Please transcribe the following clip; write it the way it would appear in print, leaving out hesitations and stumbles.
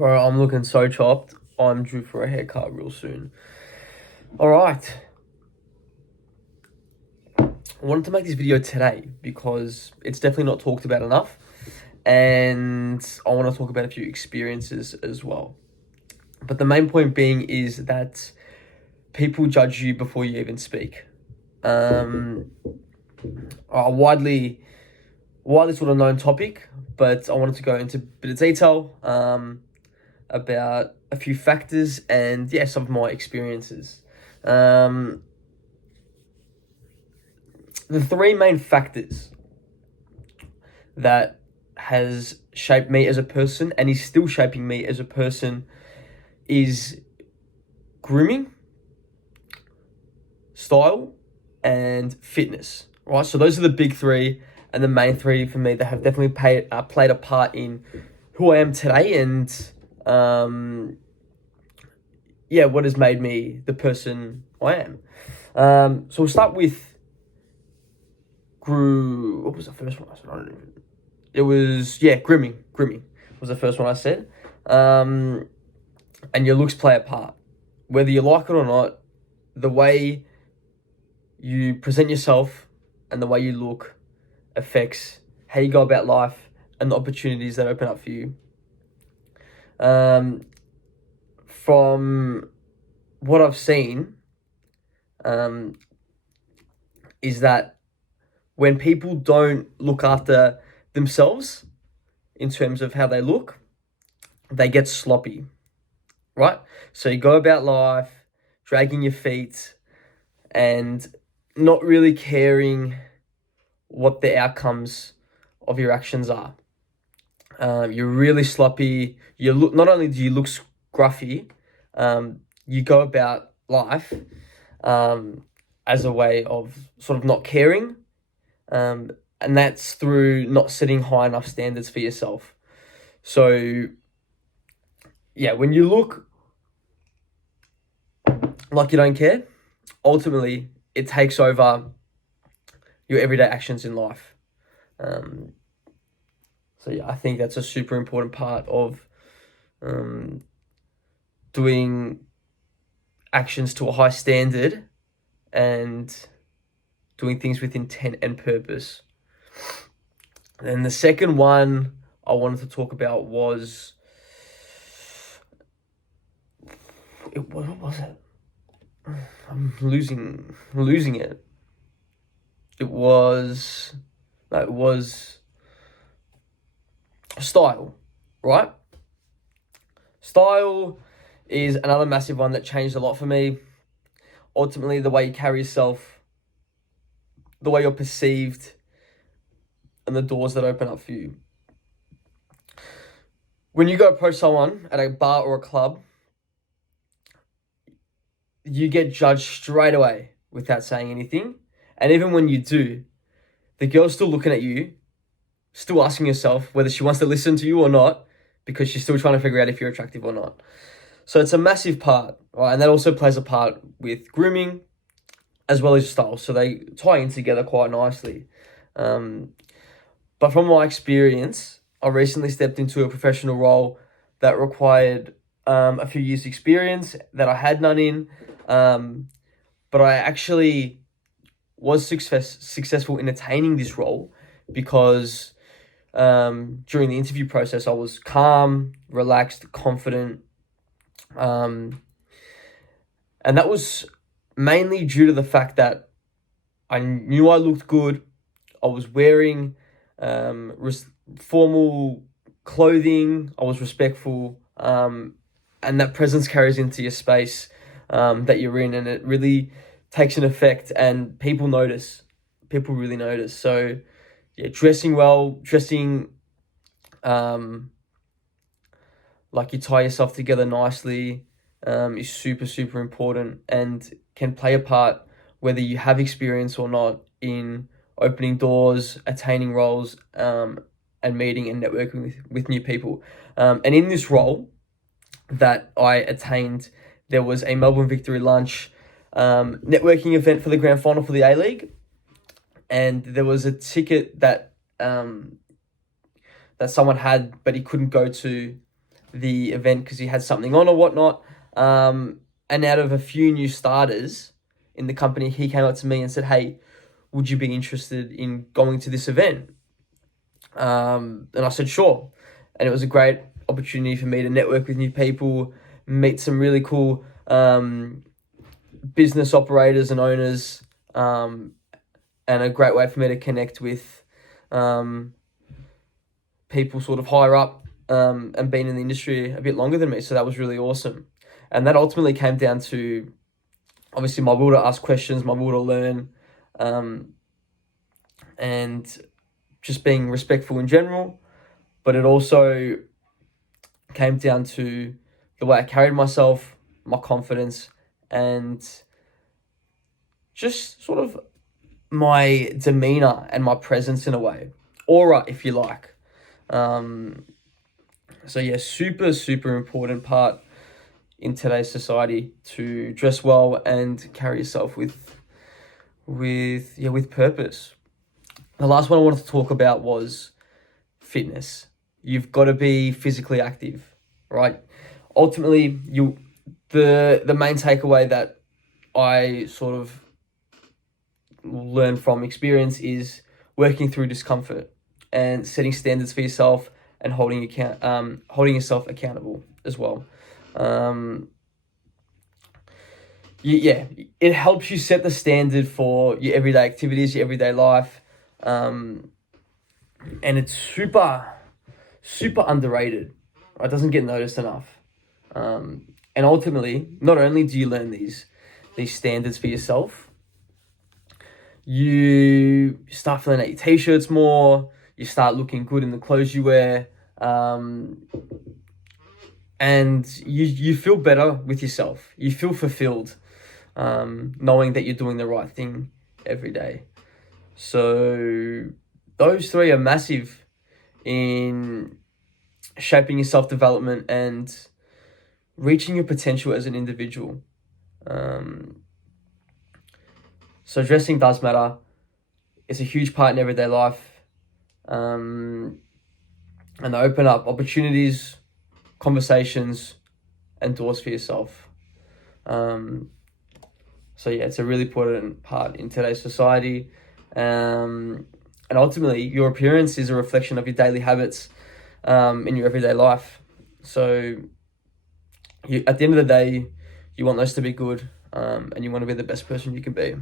Bro, I'm looking so chopped. I'm due for a haircut real soon. Alright. I wanted to make this video today because it's definitely not talked about enough. And I want to talk about a few experiences as well. But the main point being is that people judge you before you even speak. A widely sort of known topic, but I wanted to go into a bit of detail about a few factors and some of my experiences. The three main factors that has shaped me as a person and is still shaping me as a person is grooming, style, and fitness. Right, so those are the big three and the main three for me that have definitely played a part in who I am today and what has made me the person I am. So we'll start with what was the first one I said? I don't even. It was grooming. Grooming was the first one I said. And your looks play a part, whether you like it or not. The way you present yourself and the way you look affects how you go about life and the opportunities that open up for you. From what I've seen, is that when people don't look after themselves in terms of how they look, they get sloppy, right? So you go about life dragging your feet and not really caring what the outcomes of your actions are. You're really sloppy. Not only do you look scruffy, you go about life as a way of sort of not caring, and that's through not setting high enough standards for yourself. So, when you look like you don't care, ultimately it takes over your everyday actions in life. I think that's a super important part of doing actions to a high standard and doing things with intent and purpose. And the second one I wanted to talk about was what was it? I'm losing it. It was style, right? Style is another massive one that changed a lot for me. Ultimately, the way you carry yourself, the way you're perceived, and the doors that open up for you. When you go approach someone at a bar or a club, you get judged straight away without saying anything. And even when you do, the girl's still looking at you, still asking herself whether she wants to listen to you or not, because she's still trying to figure out if you're attractive or not. So it's a massive part, right? And that also plays a part with grooming as well as style. So they tie in together quite nicely. But from my experience, I recently stepped into a professional role that required a few years' experience that I had none in. But I actually was successful in attaining this role because during the interview process, I was calm, relaxed, confident. And that was mainly due to the fact that I knew I looked good. I was wearing formal clothing. I was respectful. And that presence carries into your space that you're in, and it really takes an effect, and people notice. People really notice. So, dressing well, dressing like you tie yourself together nicely is super, super important and can play a part whether you have experience or not in opening doors, attaining roles, and meeting and networking with new people. And in this role that I attained, there was a Melbourne Victory Lunch networking event for the grand final for the A-League. And there was a ticket that that someone had, but he couldn't go to the event because he had something on or whatnot. And out of a few new starters in the company, he came up to me and said, "Hey, would you be interested in going to this event?" And I said, "Sure." And it was a great opportunity for me to network with new people, meet some really cool business operators and owners, and a great way for me to connect with people sort of higher up and been in the industry a bit longer than me. So that was really awesome. And that ultimately came down to obviously my will to ask questions, my will to learn, and just being respectful in general. But it also came down to the way I carried myself, my confidence, and just sort of my demeanor and my presence in a way, aura, if you like. So yeah, super important part in today's society to dress well and carry yourself with purpose. The last one I wanted to talk about was fitness. You've got to be physically active, right? Ultimately, the main takeaway that I sort of learn from experience is working through discomfort and setting standards for yourself and holding yourself accountable as well. It helps you set the standard for your everyday activities, your everyday life, and it's super underrated. It doesn't get noticed enough. And ultimately, not only do you learn these standards for yourself, you start filling out your t-shirts more, you start looking good in the clothes you wear, and you feel better with yourself. You feel fulfilled, knowing that you're doing the right thing every day. So those three are massive in shaping your self-development and reaching your potential as an individual. So dressing does matter. It's a huge part in everyday life. And they open up opportunities, conversations, and doors for yourself. So yeah, it's a really important part in today's society. And ultimately, your appearance is a reflection of your daily habits in your everyday life. So at the end of the day, you want those to be good, and you want to be the best person you can be.